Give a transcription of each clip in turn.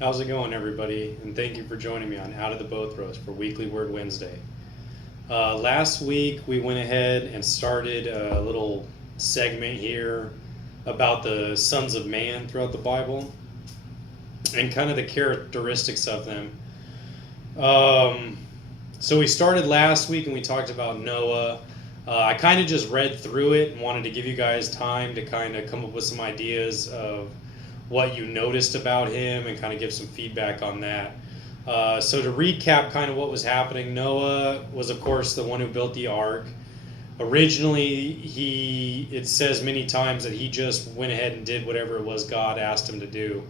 How's it going, everybody? And thank you for joining me on Out of the Bothros for Weekly Word Wednesday. Last week, we went ahead and started a little segment here about the sons of man throughout the Bible and kind of the characteristics of them. So we started last week and we talked about Noah. I kind of just read through it and wanted to give you guys time to kind of come up with some ideas of what you noticed about him and kind of give some feedback on that. So to recap kind of what was happening, Noah was, of course, the one who built the ark. Originally, it says many times that he just went ahead and did whatever it was God asked him to do.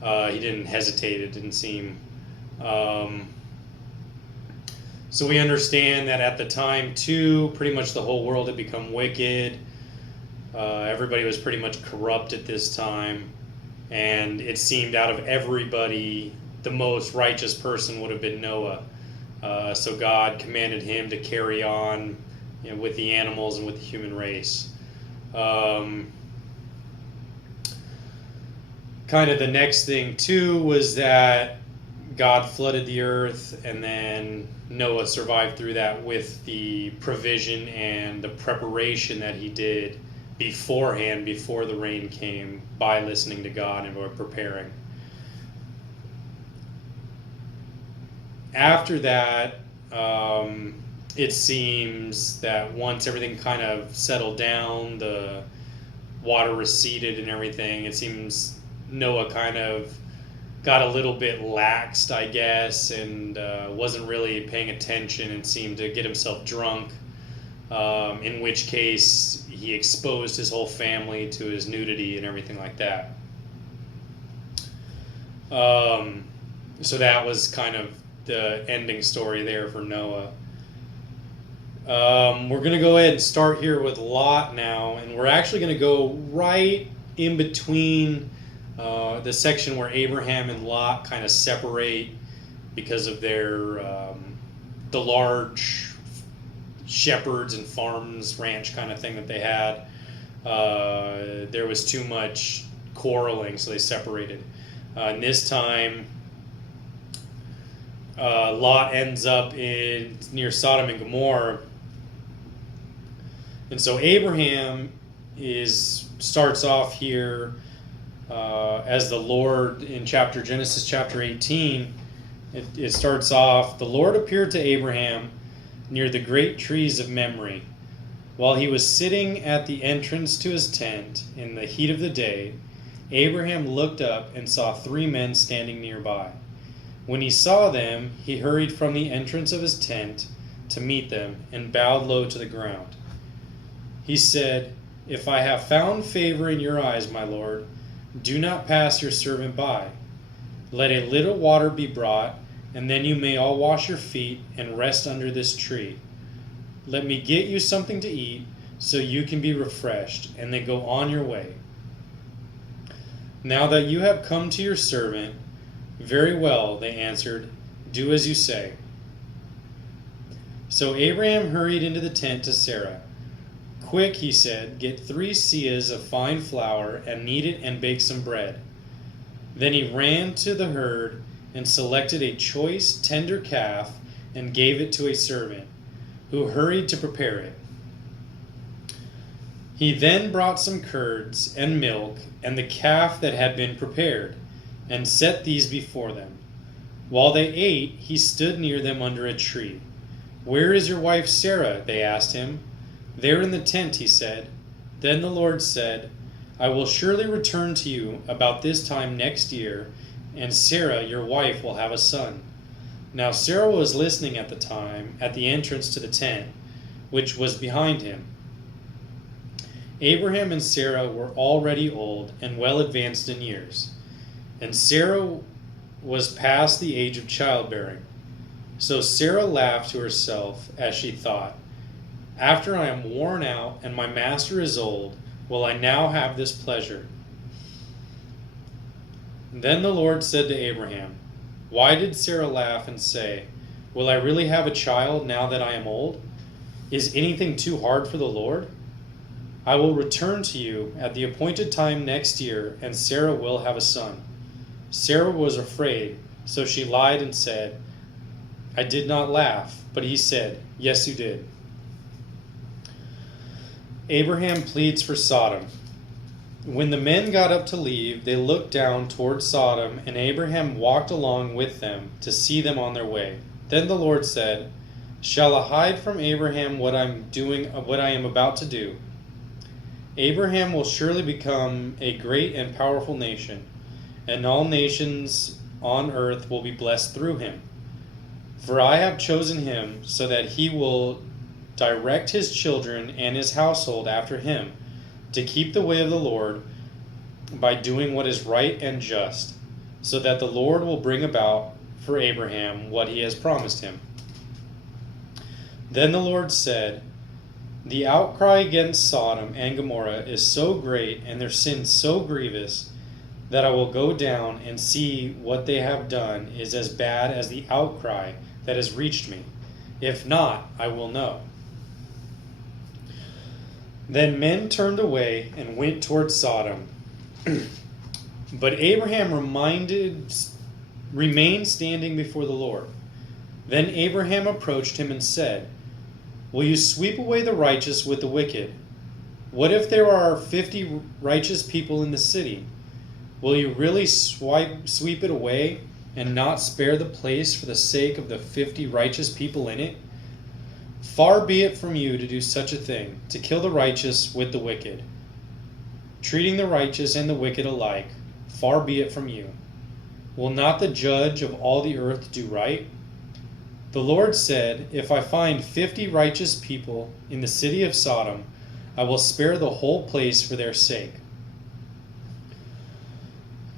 He didn't hesitate, it didn't seem. So we understand that at the time, too, pretty much the whole world had become wicked. Everybody was pretty much corrupt at this time. And it seemed out of everybody, the most righteous person would have been Noah. So God commanded him to carry on, with the animals and with the human race. Kind of the next thing, too, was that God flooded the earth, and then Noah survived through that with the provision and the preparation that he did beforehand, before the rain came, by listening to God and by preparing. After that, it seems that once everything kind of settled down, the water receded and everything, it seems Noah kind of got a little bit laxed, I guess, and wasn't really paying attention and seemed to get himself drunk, in which case he exposed his whole family to his nudity and everything like that. So that was kind of the ending story there for Noah. We're going to go ahead and start here with Lot now, and we're actually going to go right in between the section where Abraham and Lot kind of separate because of their the large shepherds and farms, ranch kind of thing that they had. There was too much quarreling, so they separated. And this time, Lot ends up near Sodom and Gomorrah. And so Abraham starts off here as the Lord in Genesis chapter 18. It starts off, the Lord appeared to Abraham near the great trees of Mamre, while he was sitting at the entrance to his tent in the heat of the day. Abraham looked up and saw 3 men standing nearby. When he saw them, he hurried from the entrance of his tent to meet them and bowed low to the ground. He said, "If I have found favor in your eyes, my Lord, do not pass your servant by. Let a little water be brought, and then you may all wash your feet and rest under this tree. Let me get you something to eat, so you can be refreshed, and then go on your way. Now that you have come to your servant." "Very well," they answered, "do as you say." So Abraham hurried into the tent to Sarah. "Quick," he said, "get 3 seahs of fine flour and knead it and bake some bread." Then he ran to the herd and selected a choice, tender calf and gave it to a servant, who hurried to prepare it. He then brought some curds and milk and the calf that had been prepared, and set these before them. While they ate, he stood near them under a tree. "Where is your wife Sarah?" they asked him. "There in the tent," he said. Then the Lord said, "I will surely return to you about this time next year, and Sarah, your wife, will have a son." Now Sarah was listening at the time at the entrance to the tent, which was behind him. Abraham and Sarah were already old and well advanced in years, and Sarah was past the age of childbearing. So Sarah laughed to herself as she thought, "After I am worn out and my master is old, will I now have this pleasure?" Then the Lord said to Abraham, "Why did Sarah laugh and say, 'Will I really have a child now that I am old?' Is anything too hard for the Lord? I will return to you at the appointed time next year, and Sarah will have a son." Sarah was afraid, so she lied and said, I did not laugh. But he said, Yes, you did. Abraham pleads for Sodom. When the men got up to leave, they looked down toward Sodom, and Abraham walked along with them to see them on their way. Then the Lord said, Shall I hide from Abraham what I am about to do? Abraham will surely become a great and powerful nation, and all nations on earth will be blessed through him. For I have chosen him so that he will direct his children and his household after him, to keep the way of the Lord by doing what is right and just, so that the Lord will bring about for Abraham what he has promised him. Then the Lord said, The outcry against Sodom and Gomorrah is so great and their sin so grievous that I will go down and see what they have done is as bad as the outcry that has reached me. If not, I will know. Then men turned away and went toward Sodom. But Abraham remained standing before the Lord. Then Abraham approached him and said, Will you sweep away the righteous with the wicked? What if there are 50 righteous people in the city? Will you really sweep it away and not spare the place for the sake of the 50 righteous people in it? Far be it from you to do such a thing, to kill the righteous with the wicked. Treating the righteous and the wicked alike, far be it from you. Will not the judge of all the earth do right? The Lord said, If I find 50 righteous people in the city of Sodom, I will spare the whole place for their sake.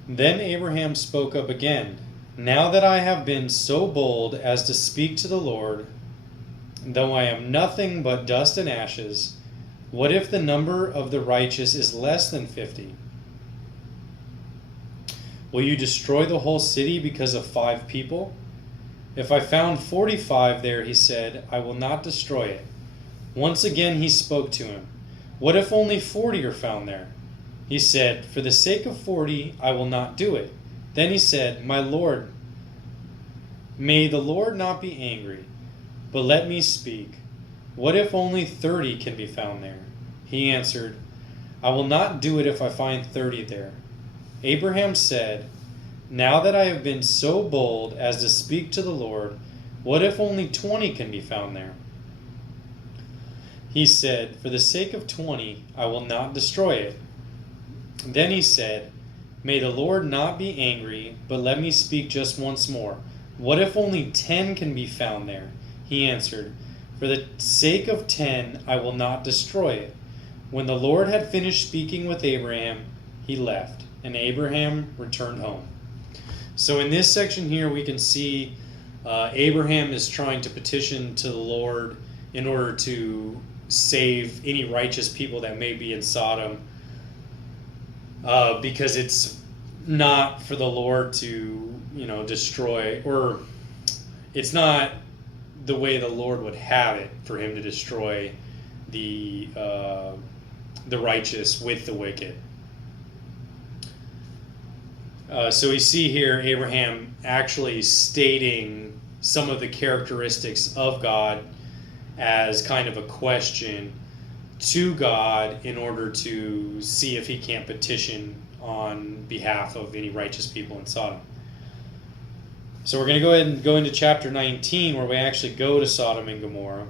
Then Abraham spoke up again, Now that I have been so bold as to speak to the Lord, though I am nothing but dust and ashes, what if the number of the righteous is less than 50? Will you destroy the whole city because of 5 people? If I found 45 there, he said, I will not destroy it. Once again he spoke to him. What if only 40 are found there? He said, For the sake of 40, I will not do it. Then he said, My Lord, may the Lord not be angry, but let me speak. What if only 30 can be found there? He answered, I will not do it if I find 30 there. Abraham said, Now that I have been so bold as to speak to the Lord, what if only 20 can be found there? He said, For the sake of 20, I will not destroy it. Then he said, May the Lord not be angry, but let me speak just once more. What if only 10 can be found there? He answered, For the sake of 10, I will not destroy it. When the Lord had finished speaking with Abraham, he left, and Abraham returned home. So in this section here, we can see Abraham is trying to petition to the Lord in order to save any righteous people that may be in Sodom, because it's not for the Lord to, destroy, or it's not the way the Lord would have it for him to destroy the righteous with the wicked. So we see here Abraham actually stating some of the characteristics of God as kind of a question to God in order to see if he can't petition on behalf of any righteous people in Sodom. So we're going to go ahead and go into chapter 19, where we actually go to Sodom and Gomorrah.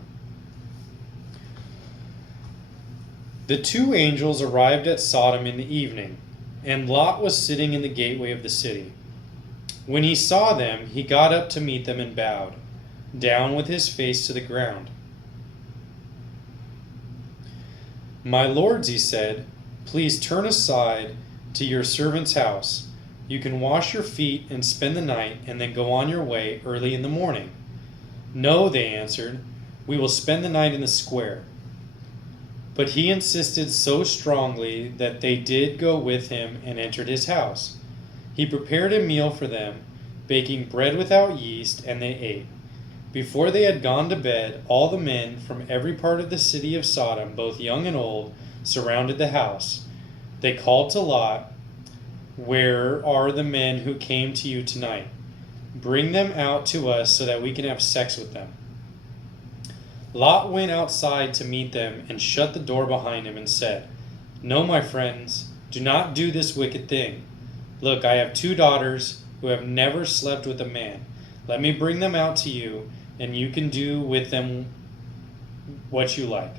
The 2 angels arrived at Sodom in the evening, and Lot was sitting in the gateway of the city. When he saw them, he got up to meet them and bowed down with his face to the ground. My lords, he said, please turn aside to your servant's house. You can wash your feet and spend the night, and then go on your way early in the morning. No, they answered, we will spend the night in the square. But he insisted so strongly that they did go with him and entered his house. He prepared a meal for them, baking bread without yeast, and they ate. Before they had gone to bed, all the men from every part of the city of Sodom, both young and old, surrounded the house. They called to Lot, Where are the men who came to you tonight? Bring them out to us so that we can have sex with them." Lot went outside to meet them and shut the door behind him and said, "No, my friends, do not do this wicked thing. Look, I have 2 daughters who have never slept with a man. Let me bring them out to you, and you can do with them what you like.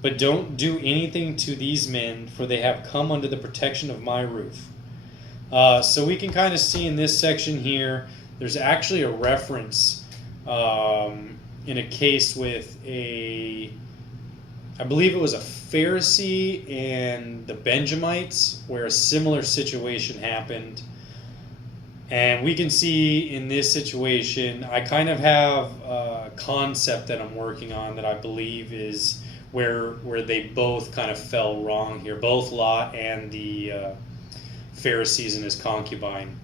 But don't do anything to these men, for they have come under the protection of my roof." So we can kind of see in this section here, there's actually a reference in a case with I believe it was a Pharisee and the Benjamites, where a similar situation happened. And we can see in this situation, I kind of have a concept that I'm working on that I believe is where they both kind of fell wrong here. Both Lot and the Pharisees and his concubine,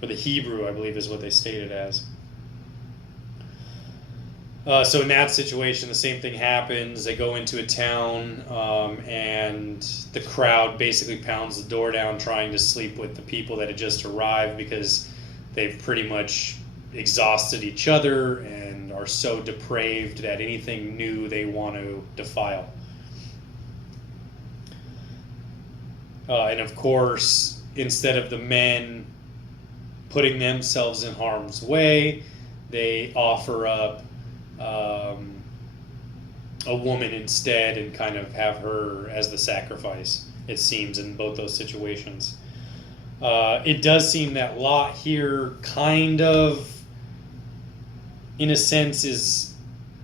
or the Hebrew, I believe is what they stated as. So in that situation, the same thing happens. They go into a town, and the crowd basically pounds the door down, trying to sleep with the people that had just arrived, because they've pretty much exhausted each other and are so depraved that anything new they want to defile. And of course, instead of the men putting themselves in harm's way, they offer up a woman instead and kind of have her as the sacrifice, it seems, in both those situations. It does seem that Lot here kind of, in a sense, is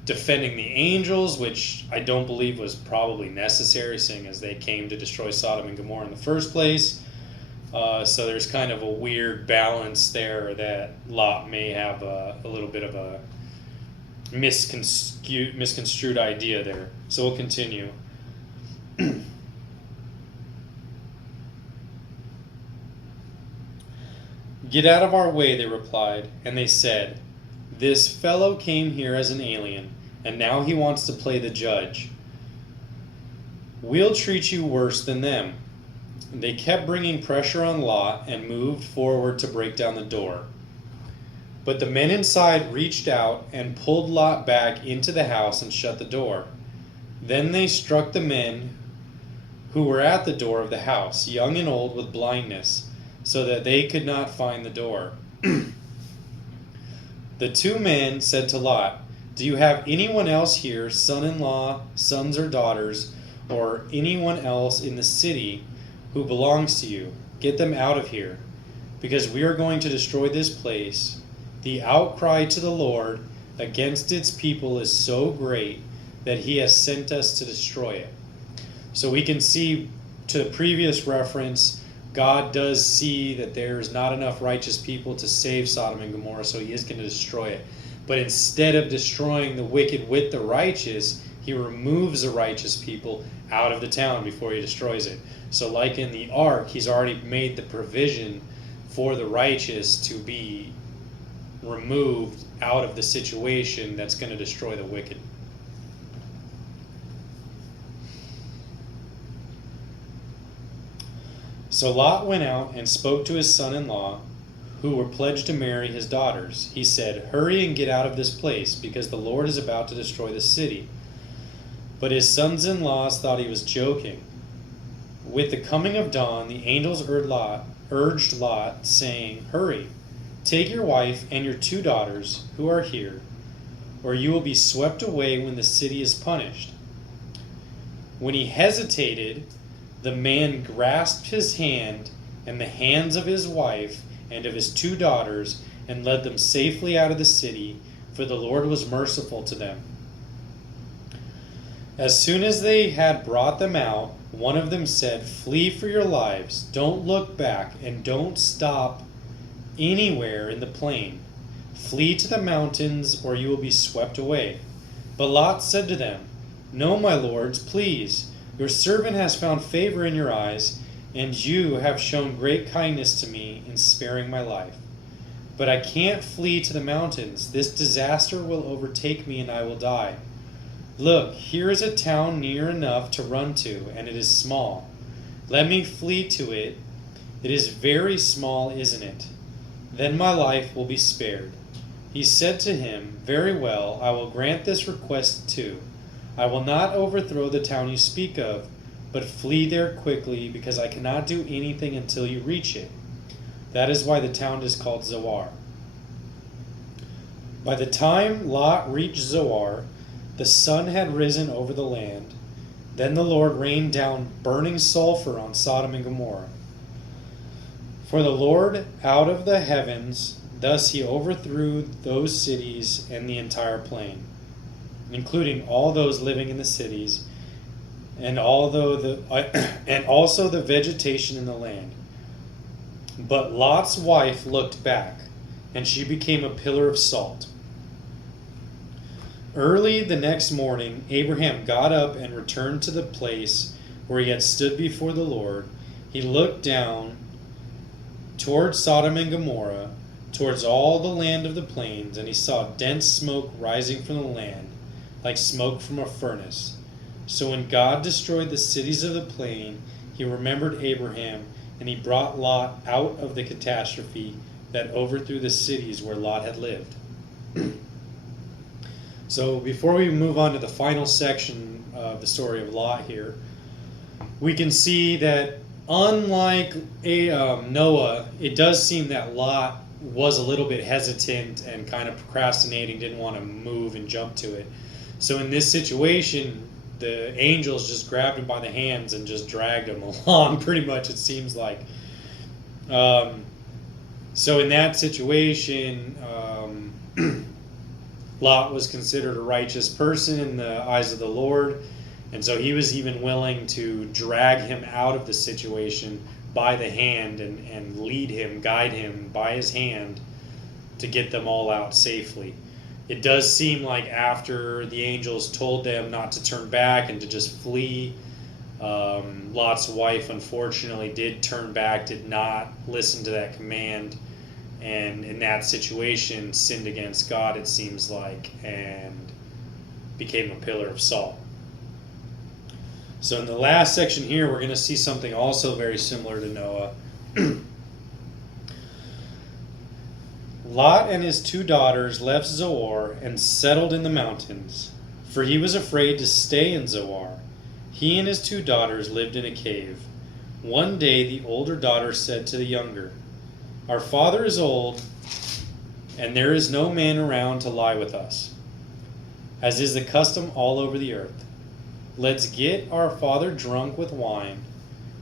defending the angels, which I don't believe was probably necessary, seeing as they came to destroy Sodom and Gomorrah in the first place. So there's kind of a weird balance there that Lot may have a little bit of a misconstrued idea there. So we'll continue. "Get out of our way," they replied, and they said, "This fellow came here as an alien, and now he wants to play the judge. We'll treat you worse than them." They kept bringing pressure on Lot and moved forward to break down the door. But the men inside reached out and pulled Lot back into the house and shut the door. Then they struck the men who were at the door of the house, young and old, with blindness, so that they could not find the door. The 2 men said to Lot, "Do you have anyone else here, son-in-law, sons or daughters, or anyone else in the city who belongs to you? Get them out of here, because we are going to destroy this place. The outcry to the Lord against its people is so great that he has sent us to destroy it." So we can see, to the previous reference, God does see that there's not enough righteous people to save Sodom and Gomorrah, so he is going to destroy it. But instead of destroying the wicked with the righteous, he removes the righteous people out of the town before he destroys it. So like in the ark, he's already made the provision for the righteous to be removed out of the situation that's going to destroy the wicked. So Lot went out and spoke to his son-in-law, who were pledged to marry his daughters. He said, "Hurry and get out of this place, because the Lord is about to destroy the city." But his sons-in-laws thought he was joking. With the coming of dawn, the angels urged Lot, saying, "Hurry, take your wife and your 2 daughters who are here, or you will be swept away when the city is punished." When he hesitated, the man grasped his hand and the hands of his wife and of his 2 daughters and led them safely out of the city, for the Lord was merciful to them. As soon as they had brought them out, one of them said, "Flee for your lives. Don't look back and don't stop anywhere in the plain. Flee to the mountains, or you will be swept away." But Lot said to them, "No, my lords, please. Your servant has found favor in your eyes, and you have shown great kindness to me in sparing my life. But I can't flee to the mountains. This disaster will overtake me, and I will die. Look, here is a town near enough to run to, and it is small. Let me flee to it, It is very small, isn't it? Then my life will be spared." He said to him, "Very well, I will grant this request too. I will not overthrow the town you speak of, but flee there quickly, because I cannot do anything until you reach it. That is why the town is called Zoar." By the time Lot reached Zoar, the sun had risen over the land. Then the Lord rained down burning sulfur on Sodom and Gomorrah. For the Lord out of the heavens, thus he overthrew those cities and the entire plain, including all those living in the cities, and also the vegetation in the land. But Lot's wife looked back, and she became a pillar of salt. Early the next morning, Abraham got up and returned to the place where he had stood before the Lord. He looked down towards Sodom and Gomorrah, towards all the land of the plains, and he saw dense smoke rising from the land, like smoke from a furnace. So when God destroyed the cities of the plain, he remembered Abraham, and he brought Lot out of the catastrophe that overthrew the cities where Lot had lived. So before we move on to the final section of the story of Lot here, we can see that unlike Noah, it does seem that Lot was a little bit hesitant and kind of procrastinating, didn't want to move and jump to it. So in this situation, the angels just grabbed him by the hands and just dragged him along, pretty much, it seems like. So in that situation, Lot was considered a righteous person in the eyes of the Lord, and so he was even willing to drag him out of the situation by the hand and lead him, guide him by his hand to get them all out safely. It does seem like after the angels told them not to turn back and to just flee, Lot's wife unfortunately did turn back, did not listen to that command, and in that situation sinned against God, it seems like, and became a pillar of salt. So in the last section here, we're going to see something also very similar to Noah. Lot and his 2 daughters left Zoar and settled in the mountains, for he was afraid to stay in Zoar. He and his 2 daughters lived in a cave. One day the older daughter said to the younger, "Our father is old, and there is no man around to lie with us, as is the custom all over the earth. Let's get our father drunk with wine,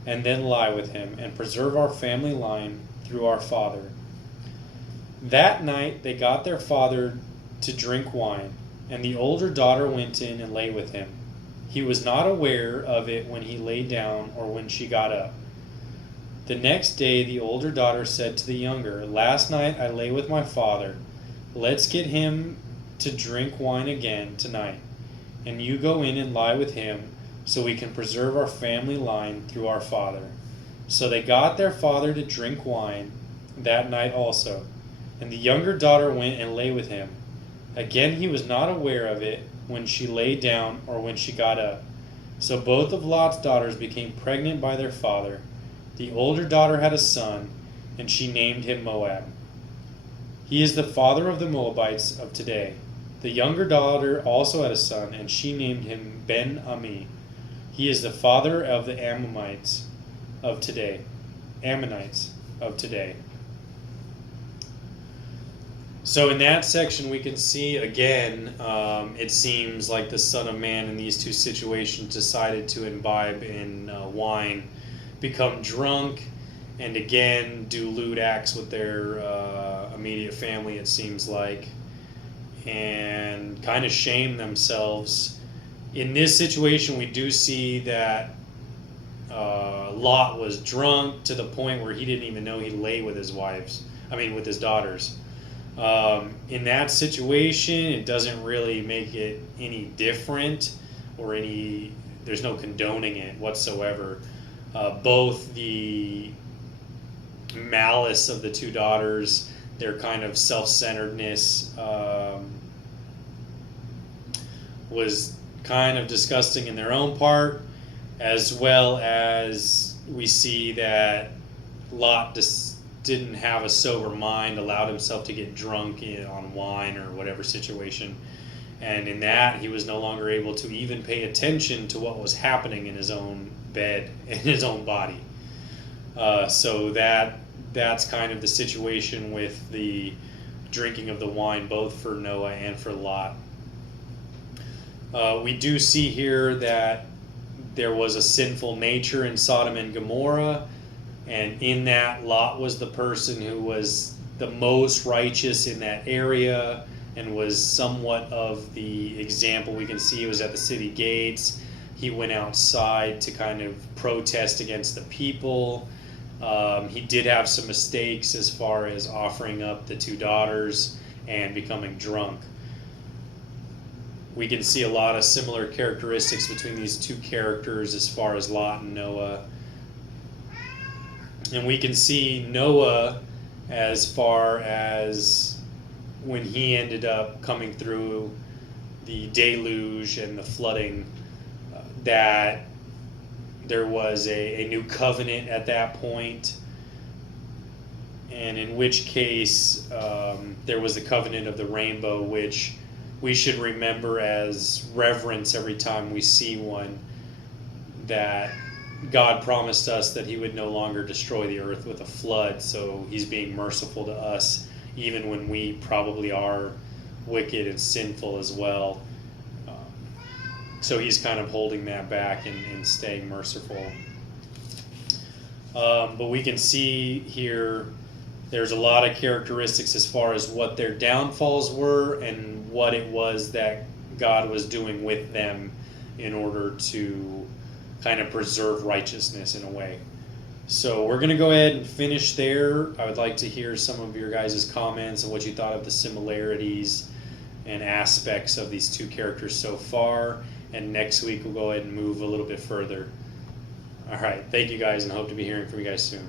and then lie with him, and preserve our family line through our father." That night they got their father to drink wine, and the older daughter went in and lay with him. He was not aware of it when he lay down or when she got up. The next day the older daughter said to the younger, "Last night I lay with my father. Let's get him to drink wine again tonight, and you go in and lie with him, so we can preserve our family line through our father." So they got their father to drink wine that night also, and the younger daughter went and lay with him. Again he was not aware of it when she lay down or when she got up. So both of Lot's daughters became pregnant by their father. The older daughter had a son, and she named him Moab. He is the father of the Moabites of today. The younger daughter also had a son, and she named him Ben-Ami. He is the father of the Ammonites of today. So in that section we can see again, it seems like the Son of Man in these 2 situations decided to imbibe in wine, become drunk, and again do lewd acts with their immediate family, it seems like, and kind of shame themselves. In this situation we do see that Lot was drunk to the point where he didn't even know he lay with his with his daughters. In that situation, it doesn't really make it any different or there's no condoning it whatsoever. Both the malice of the 2 daughters, their kind of self-centeredness, was kind of disgusting in their own part, as well as we see that Lot just didn't have a sober mind, allowed himself to get drunk on wine or whatever situation. And in that, he was no longer able to even pay attention to what was happening in his own bed, in his own body. So that's kind of the situation with the drinking of the wine, both for Noah and for Lot. We do see here that there was a sinful nature in Sodom and Gomorrah, and in that, Lot was the person who was the most righteous in that area and was somewhat of the example. We can see he was at the city gates. He went outside to kind of protest against the people. He did have some mistakes as far as offering up the two daughters and becoming drunk. We can see a lot of similar characteristics between these two characters as far as Lot and Noah. And we can see Noah as far as when he ended up coming through the deluge and the flooding, that there was a new covenant at that point, and in which case there was the covenant of the rainbow, which we should remember as reverence every time we see one, that God promised us that he would no longer destroy the earth with a flood, so he's being merciful to us even when we probably are wicked and sinful as well. So he's kind of holding that back and staying merciful. But we can see here there's a lot of characteristics as far as what their downfalls were and what it was that God was doing with them in order to kind of preserve righteousness in a way. So we're going to go ahead and finish there. I would like to hear some of your guys' comments and what you thought of the similarities and aspects of these two characters so far. And next week we'll go ahead and move a little bit further. All right. Thank you guys, and hope to be hearing from you guys soon.